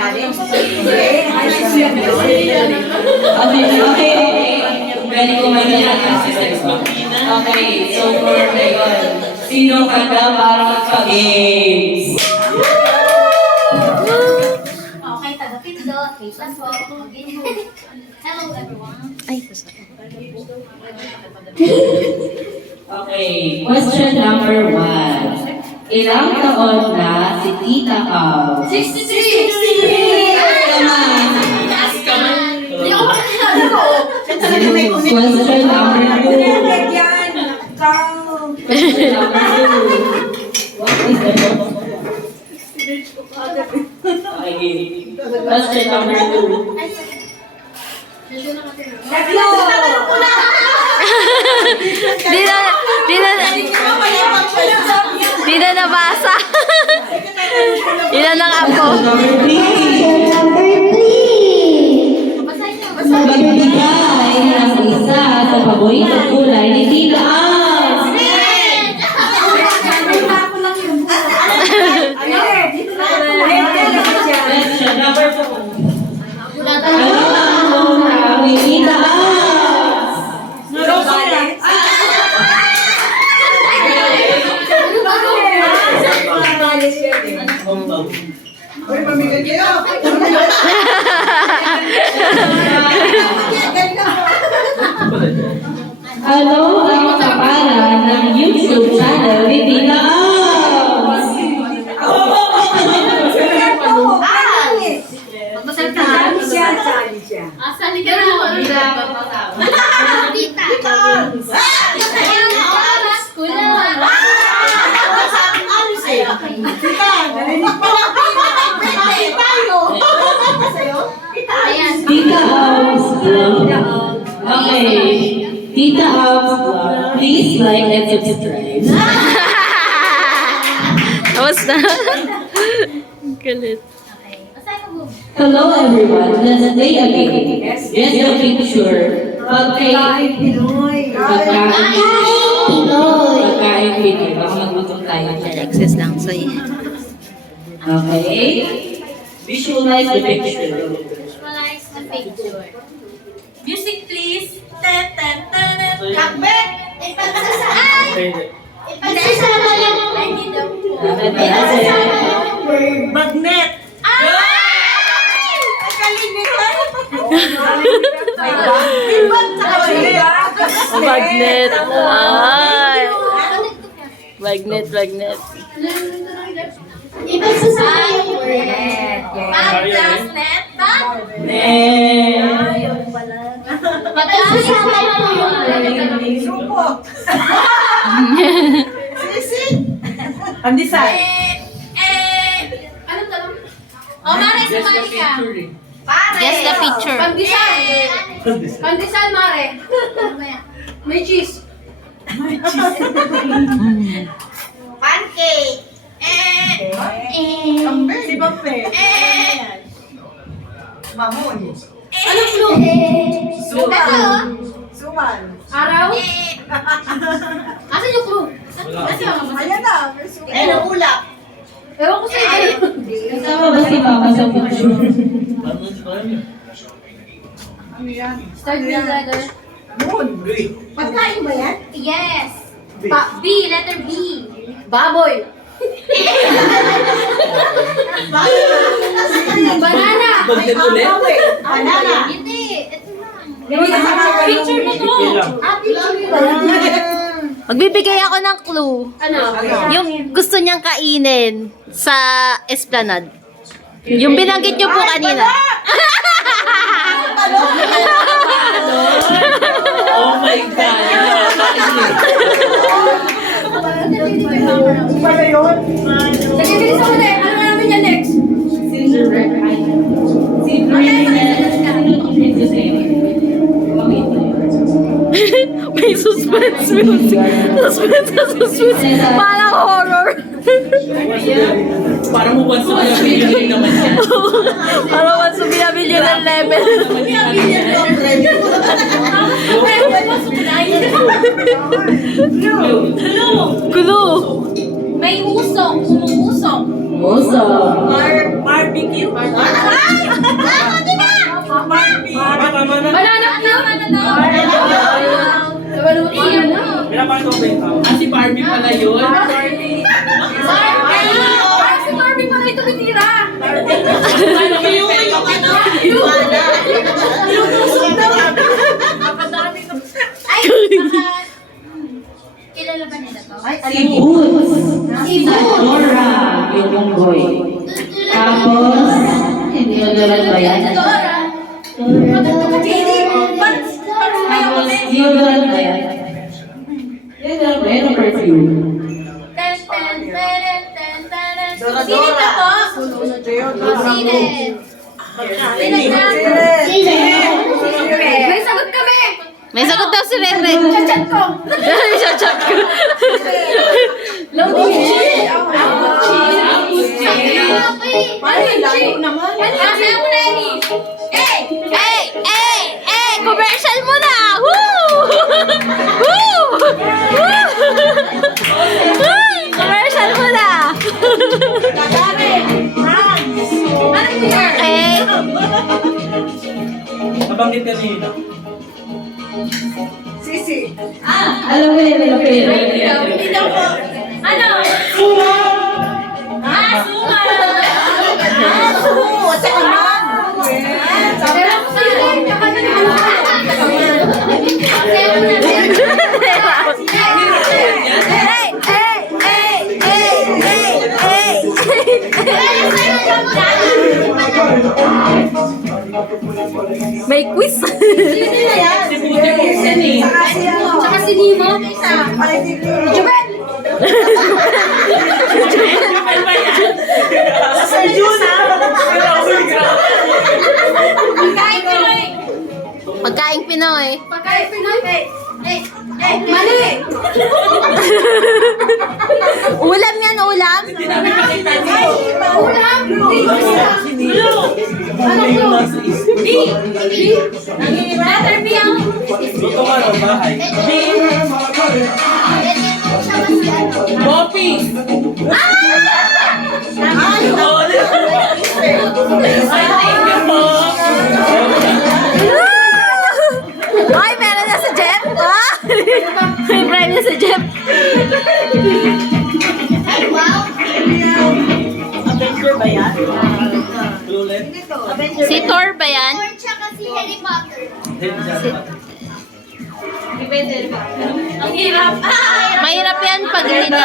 Okay. Ready ko man yan. Okay, so for ngayon, sino kanda para magpa-games? Okay, taga-pindot. Hello, everyone. Okay, question number 1. Ilang taon na si Tita Pao? 63! Hindi ako makakilala ko. Question number 2. Question number 2. What is the Okay. Question number 2. Di na nabasa. Yun na ng apo. Magbigay ng isa sa paboritong kulay ni Tita Ang. Question number 4. Ano ang muna ni Tita Ang? Ano ang pangalan ng YouTube channel ni Tita Ang? Magpasalita ka. Asali ka na. Tita. Tita Ang's Vlog. Okay. Tita Ang's Vlog. Please like and subscribe. Tapos na. Galit. Hello everyone. Let's play a game. Just a picture. Pagkain Pinoy. Pagkain Pinoy. Baka magluto tayo. Alexis lang. So, Okay. Visualize the picture. Visualize the picture. Music, please. Kakbet! Ipagsasama yung... Hindi daw po. Ipagsasama yung word. Magnet! magnet. Ay. Magnet. Ipagsasama yung word. Pagkasnet ba? Pagkasama yung word. Supo! Andisay! Ano tanong? Oh, Mare, sumali ka. Pare! Guess the picture. Pandesal. Pandesal, Mare. May cheese. Pancake. Si Bampe! Mamon! Ano flu? Suman! Suman! Araw? Asan yung flu? Ayan na! May suman! Ayun, ulap! Ewan ko sa'yo. Kasama ba si Mama sa picture? Ano yan? Start with letter. Moon! Pagkain ba yan? Yes. B, letter B. Baboy. Banana. Banana! Hindi. Ito na. Picture mo to. Picture mo. Magbibigay ako ng clue. Ano? Yung gusto niyang kainin sa Esplanade. Yung binanggit niyo po kanina. Oh my God! Pala yun? Nagbibilis ako na eh. Ano namin yan next? May suspense music. Suspense. Parang horror. Parang once na pinili naman yan. Parang once binabilyo ng level. Hello. Clue. May usok. Umuusok. Awesome. Barbie! Barbecue. Tama na. Banana cue. Pinapasok ba yung tao? Ah, si Barbie pala yun. Barbie. Si Barbie pala ito binira. Ay, kilala ba nila to? Si Boots. Si Dora. Yung unggoy. Tapos, hindi mo doon ba yan? Dora. Tapos, deodorant ba yan? Deodorant ba yan o perfume? Ten, ten, ten, ten, ten. Dora, Sinit na po. Sinit. Sinit na. May sagot kami. May sagot daw si Rere. Chat ko. Chat ko. Kasi ako ready. Commercial mo na! Woo! Woo! Woo! Commercial mo na! Okay. Nabanggit kanina. Sisi. Alam mo yun, ano pero? Hindi daw po. Ano? Suma. Oo, sa kanan. Pero ako sa'yo din. May quiz. Si Buti Wilson eh. Tsaka si Nemo. Jubel. Sa Juna. Pagkain Pinoy. Pagkaing Pinoy. Pagkain Pinoy. Mali. Ulam yan, ulam. Hindi namin makita dito. Ulam. Ano yung nasa isip? B. Letter B ang. Luto ka ng bahay. Poppy! Oo, thank you po. Ay, meron na si Jeff. Ah! May prime na si Jeff. Avenger ba yan? Lulet. Si Thor ba yan? Or tsaka si Harry Potter. Ang hirap. Mahirap yan pag hindi na.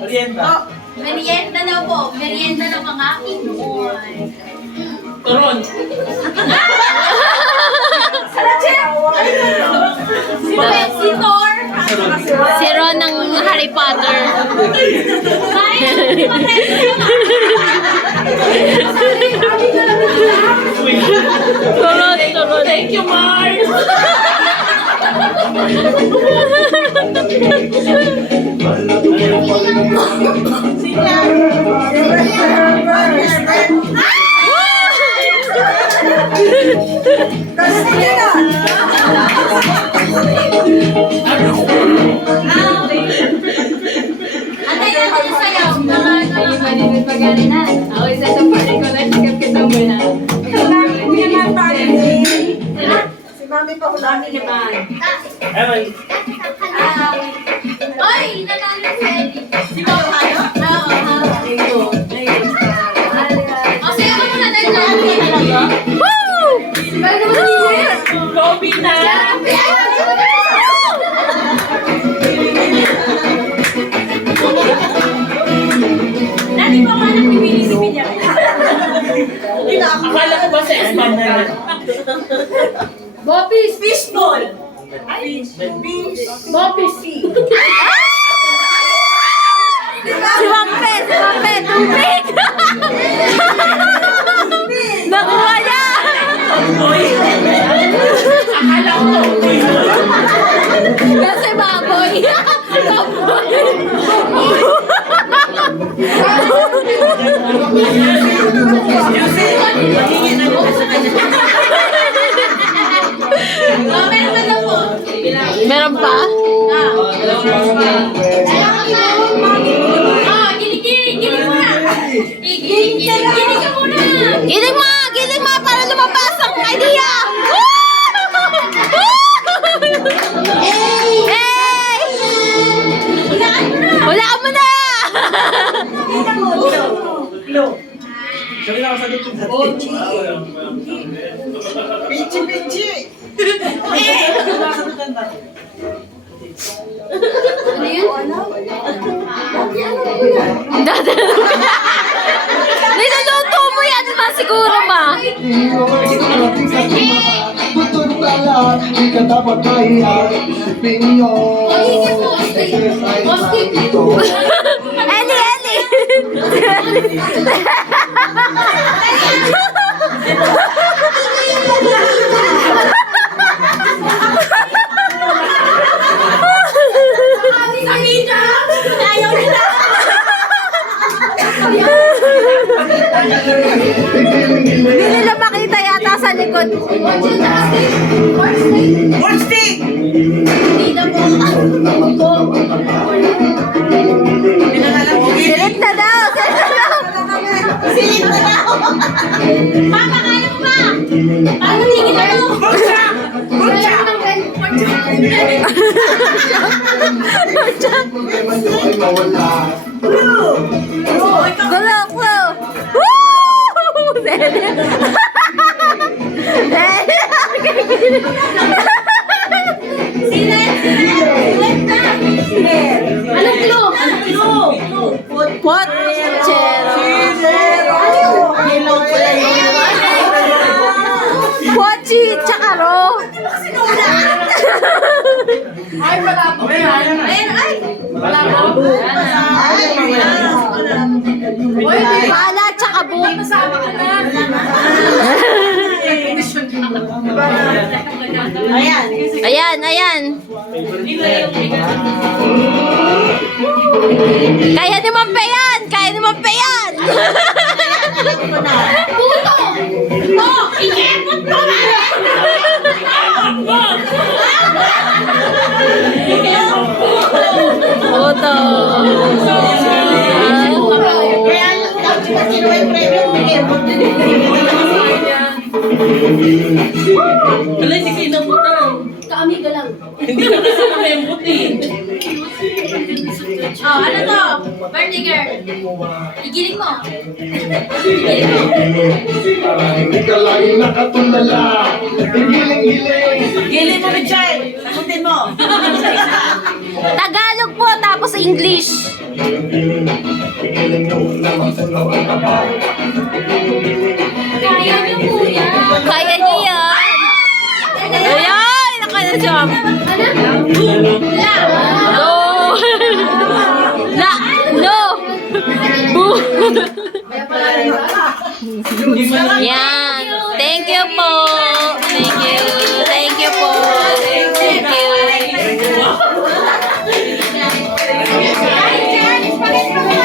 Orienta. Merienda daw po. Merienda ng mga Pinoy. Turon. Si Thor. Si Ron ng Harry Potter. Turon. Thank you, Mars. Antay natin yung sayaw. Pag-ali na. Ako isa sa party ko na sikap kitang muna. Si Mami pa ulami naman. Ewan. Oy! Nanalo si Ellie. Si Mami ano? Oo. O, sayaw ka muna dahil na. Woo! Kobe na. Dati pa ka nang pipili si Pinya. Akala ko ba sa Espan na yan? Bopis. Fishball. Bopis. Si Wampe! Si Wampe! Tubig! Nakuha niya! Boy. Akala ko boy. Kasi baboy! Baboy! Magiging ako sa kanya. Oh, meron pa daw po. Meron pa? Oh, gilig-gilig. Gilig muna. Gilig ka muna. Giling ma, para lumabas ang idea! Hey! Hulaan mo na! Sabi na ako sagot ko sa Pichi, pichi. Ano yun? Niluluto mo yan ba siguro ma? Di ka dapat mahiya, isipin nyo. Eli, Eli! Ayaw nila! Hindi nila makita yata sa likod. Watch stick! Sirit na daw! Sirit na daw! Silip na daw! Papa, kaya mo ba? Paano tingin ako? Buksa! Buksa! Gulo, gulo! Woo! Dede! Dede! Anong clue? What? Chero. Pochi, tsaka ro. Ay, wala po. Ayun, ay! Wala po. Uy, di ba? Pala, tsaka boom. Kasama ka na. Ayan. Ayan, ayan. Kaya ni Mampe yan! Kaya ni Mampe yan! Puto! Oh, ikepot ko na! Puto. Kaya dapat kita sino yung premyo. Wala, hindi kayo nabuta. Kaamiga lang. Hindi ka kasi namembot eh. Oh, ano to? Birthday girl. Igiling mo. Igiling mo. Hindi ka lagi nakatulala. Higiling-hiling. Gilin mo, Richard. Sagutin mo. Tagalog po, tapos English. Kaya niyo po yan. Kaya niyo yan. Ayan! Naka-jump. La. No! La! No! Boo! Kaya pala rin. Yan. Thank you po.